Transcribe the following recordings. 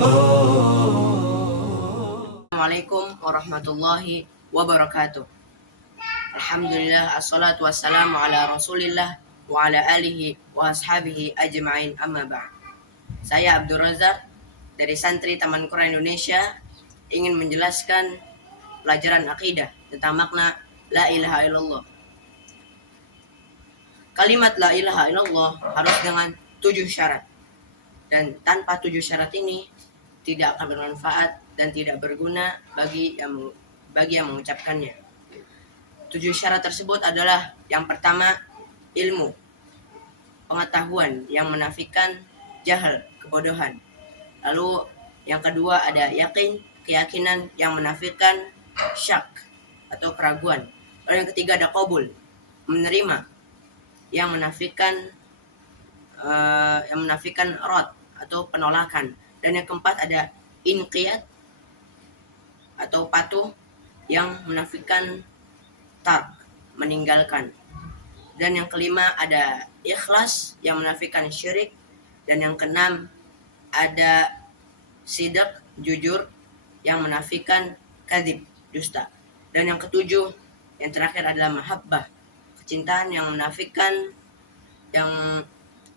Assalamualaikum warahmatullahi wabarakatuh. Alhamdulillah, assalatu wassalamu ala rasulillah wa ala alihi wa ashabihi ajma'in, amma ba'd. Saya Abdul Razak dari Santri Taman Quran Indonesia ingin menjelaskan pelajaran akidah tentang makna la ilaha illallah. Kalimat la ilaha illallah harus dengan 7 syarat. Dan tanpa 7 syarat ini tidak akan bermanfaat dan tidak berguna bagi yang mengucapkannya. 7 syarat tersebut adalah: yang pertama, ilmu, pengetahuan yang menafikan jahal, kebodohan. Lalu yang kedua ada yakin, keyakinan yang menafikan syak atau keraguan. Lalu yang ketiga ada qabul, menerima, yang menafikan rad atau penolakan. Dan yang keempat ada inqiyad atau patuh, yang menafikan tark, meninggalkan. Dan yang kelima ada ikhlas, yang menafikan syirik. Dan yang keenam ada sidak, jujur, yang menafikan kadzib, dusta. Dan yang ketujuh, yang terakhir adalah mahabbah, kecintaan, yang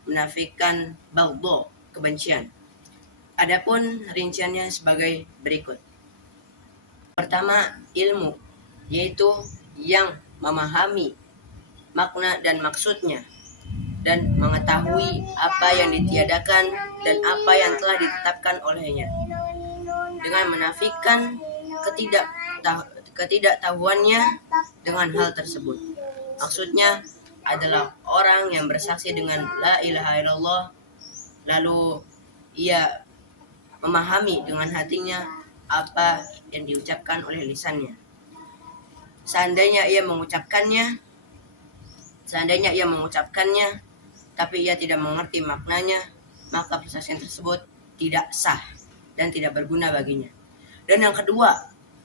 menafikan baghdha, kebencian. Adapun rinciannya sebagai berikut. Pertama, ilmu, yaitu yang memahami makna dan maksudnya, dan mengetahui apa yang ditiadakan dan apa yang telah ditetapkan olehnya, dengan menafikan ketidaktahuannya dengan hal tersebut. Maksudnya adalah orang yang bersaksi dengan la ilaha illallah, lalu ia memahami dengan hatinya apa yang diucapkan oleh lisannya. Seandainya ia mengucapkannya, tapi ia tidak mengerti maknanya, maka persaksian tersebut tidak sah dan tidak berguna baginya. Dan yang kedua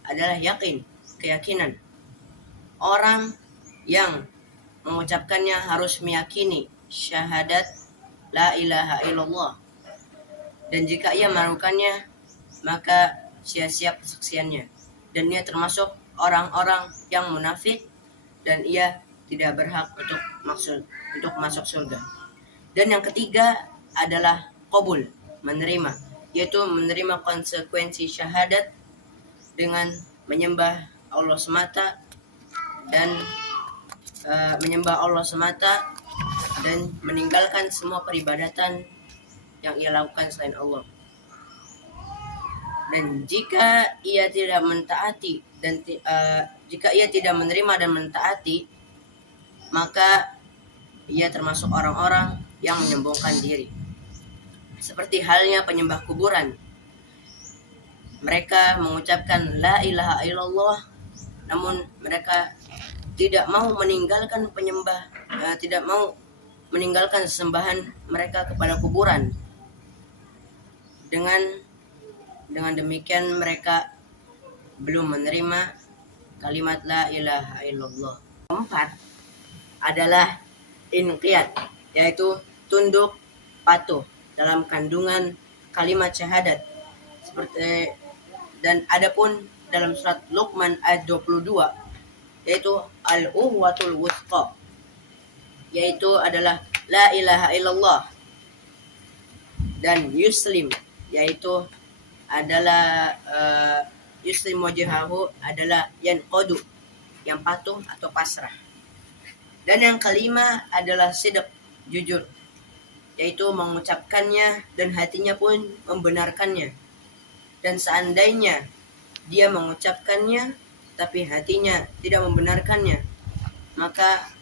adalah yakin, keyakinan. Orang yang mengucapkannya harus meyakini syahadat la ilaha illallah. Dan jika ia melakukannya, maka sia-sia persaksiannya. Dan ia termasuk orang-orang yang munafik, dan ia tidak berhak untuk masuk surga. Dan yang ketiga adalah qabul, menerima, yaitu menerima konsekuensi syahadat dengan menyembah Allah semata dan meninggalkan semua peribadatan yang ia lakukan selain Allah. Dan jika ia tidak mentaati jika ia tidak menerima dan mentaati, maka ia termasuk orang-orang yang menyombongkan diri. Seperti halnya penyembah kuburan. Mereka mengucapkan la ilaha illallah, namun mereka tidak mau meninggalkan tidak mau meninggalkan sesembahan mereka kepada kuburan. Dengan demikian mereka belum menerima kalimat la ilaha illallah. Keempat adalah inqiyad, yaitu tunduk patuh dalam kandungan kalimat syahadat. Dan adapun dalam surat Luqman ayat 22, yaitu al-uhwatul wuthqa, yaitu adalah la ilaha illallah. Dan yuslim, yaitu adalah yuslim wajhahu, adalah yanqadu, yang patuh atau pasrah. Dan yang kelima adalah sidq, jujur, yaitu mengucapkannya dan hatinya pun membenarkannya. Dan seandainya dia mengucapkannya tapi hatinya tidak membenarkannya, maka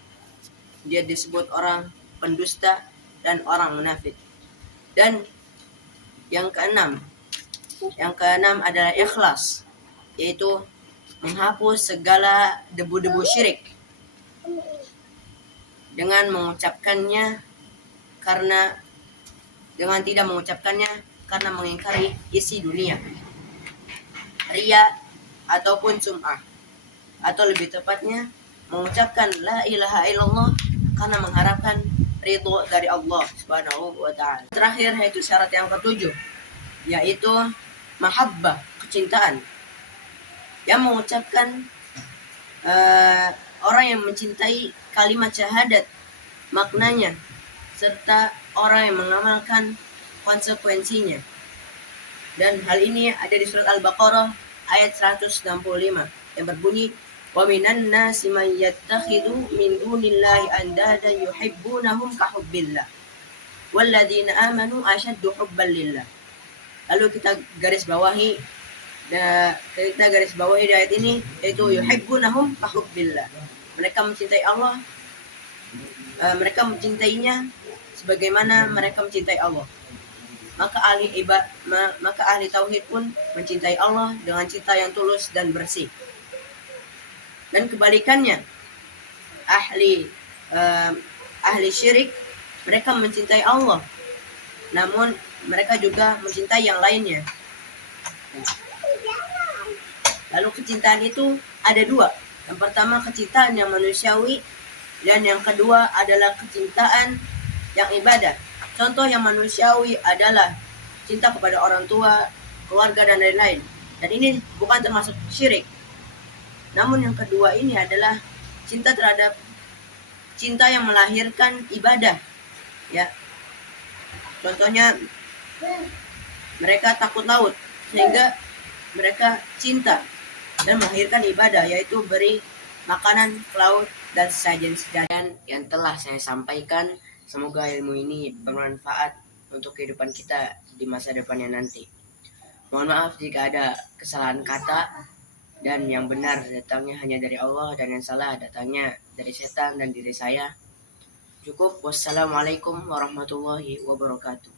dia disebut orang pendusta dan orang munafik. Dan yang keenam adalah ikhlas, yaitu menghapus segala debu-debu syirik dengan tidak mengucapkannya karena mengingkari isi dunia, riya ataupun sum'ah, atau lebih tepatnya mengucapkan la ilaha illallah karena mengharapkan ridho dari Allah Subhanahu wa ta'ala. Terakhir yaitu syarat yang ketujuh, yaitu mahabbah, kecintaan. Yang mengucapkan orang yang mencintai kalimat syahadat, maknanya, serta orang yang mengamalkan konsekuensinya. Dan hal ini ada di surat Al-Baqarah ayat 165 yang berbunyi, wa minan nasi man yattakhidhu min dunillahi andada yuhibbunahum ka hubbillah walladzina amanu asyaddu hubban lillah. Lalu kita garis bawahi di ayat ini, yaitu yuhibbunahum ka hubbillah. Mereka mencintai Allah, mereka mencintainya sebagaimana mereka mencintai Allah. Maka ahli tauhid pun mencintai Allah dengan cinta yang tulus dan bersih. Dan kebalikannya, ahli syirik, mereka mencintai Allah, namun mereka juga mencintai yang lainnya. Lalu kecintaan itu ada dua. Yang pertama kecintaan yang manusiawi, dan yang kedua adalah kecintaan yang ibadah. Contoh yang manusiawi adalah cinta kepada orang tua, keluarga, dan lain-lain. Dan ini bukan termasuk syirik. Namun yang kedua ini adalah cinta yang melahirkan ibadah. Ya. Contohnya mereka takut laut, sehingga mereka cinta dan melahirkan ibadah, yaitu beri makanan ke laut dan sesajen-sesajen yang telah saya sampaikan. Semoga ilmu ini bermanfaat untuk kehidupan kita di masa depannya nanti. Mohon maaf jika ada kesalahan kata, dan yang benar datangnya hanya dari Allah, dan yang salah datangnya dari setan dan diri saya. Cukup. Wassalamualaikum warahmatullahi wabarakatuh.